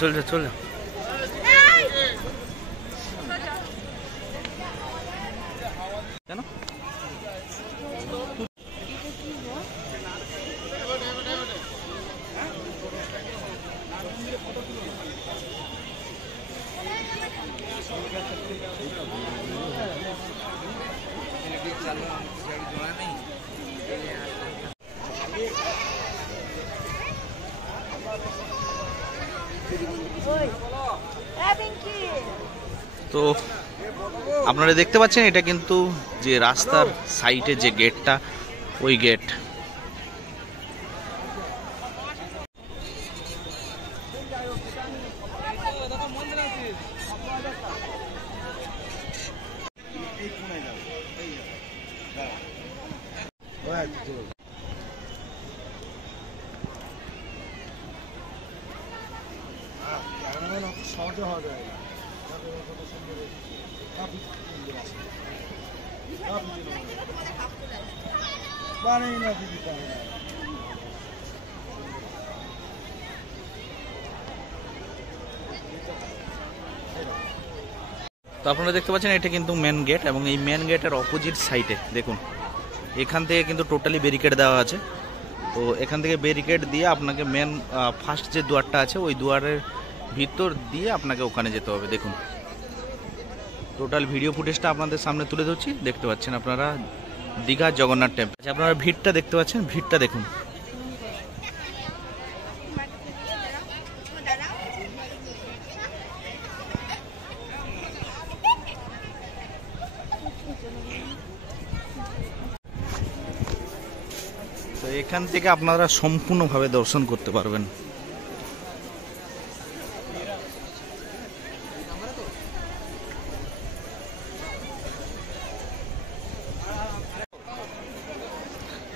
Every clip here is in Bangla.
চলে যা চলে যা। কেন তো আপনারা দেখতে পাচ্ছেন এটা কিন্তু যে রাস্তার সাইডে যে গেটটা ওই গেট। তো আপনারা দেখতে পাচ্ছেন এটা কিন্তু মেন গেট, এবং এই মেন গেটের অপোজিট সাইডে দেখুন এখান থেকে কিন্তু টোটালি ব্যারিকেড দেওয়া আছে। তো এখান থেকে ব্যারিকেড দিয়ে আপনাকে মেন ফার্স্ট যে দুয়ারটা আছে ওই দুয়ারের ভিতর দিয়ে আপনাকে ওখানে যেতে হবে। দেখুন টোটাল ভিডিও ফুটেজটা আপনাদের সামনে তুলে ধরছি, দেখতে পাচ্ছেন আপনারা দীঘা জগন্নাথ টেম্পল। আচ্ছা আপনারা ভিড়টা দেখতে পাচ্ছেন, ভিড়টা দেখুন। তো এখান থেকে আপনারা সম্পূর্ণভাবে দর্শন করতে পারবেন।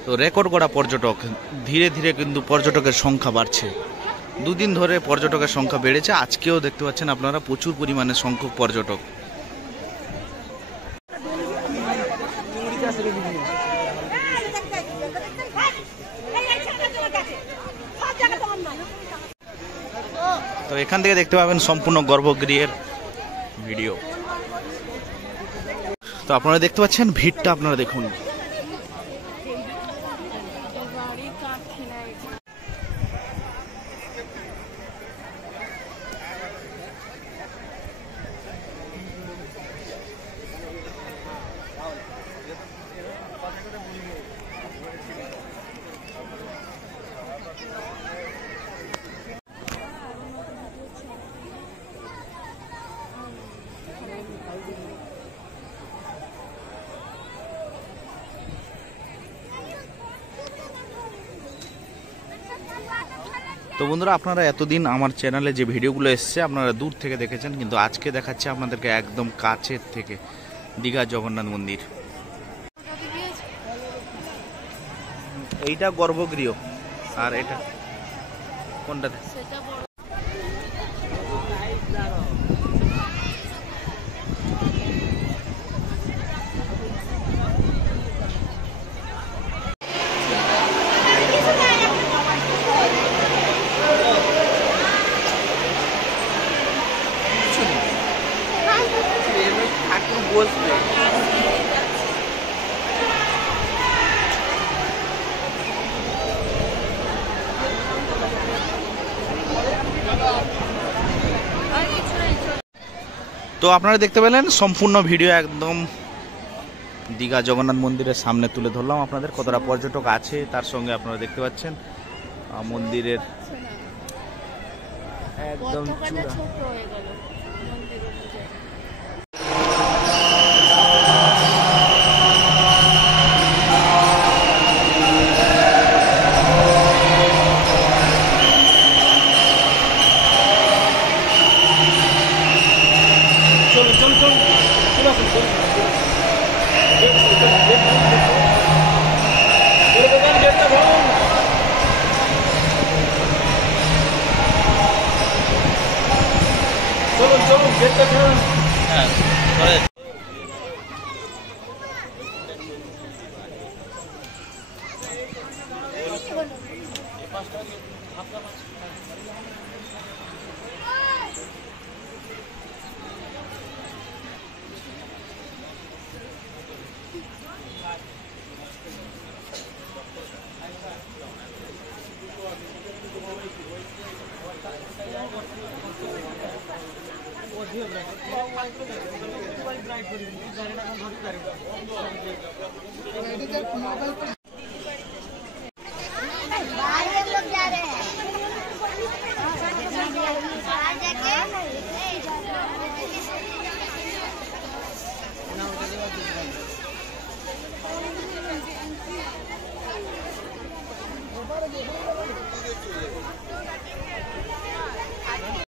তো রেকর্ড করা পর্যটক, ধীরে ধীরে কিন্তু পর্যটকের সংখ্যা বাড়ছে। দুদিন ধরে পর্যটকের সংখ্যা বেড়েছে, আজকেও দেখতে পাচ্ছেন আপনারা প্রচুর পরিমাণে সংখ্যক পর্যটক। তো এখান থেকে দেখতে পাবেন সম্পূর্ণ গর্ভগৃহের ভিডিও। তো আপনারা দেখতে পাচ্ছেন ভিড়টা আপনারা দেখুন। তো বন্ধুরা আপনারা এতদিন আমার চ্যানেলে যে ভিডিওগুলো এসছে আপনারা দূর থেকে দেখেছেন, কিন্তু আজকে দেখাচ্ছে আপনাদেরকে একদম কাছের থেকে দীঘা জগন্নাথ মন্দির। এইটা গর্ভগৃহ, আর এটা কোনটাতে? তো আপনারা দেখতে পেলেন সম্পূর্ণ ভিডিও একদম দীঘা জগন্নাথ মন্দিরের সামনে তুলে ধরলাম আপনাদের। কতটা পর্যটক আছে তার সঙ্গে আপনারা দেখতে পাচ্ছেন মন্দিরের একদম চূড়া। बाहर लोग जा रहे हैं बाहर जाके Para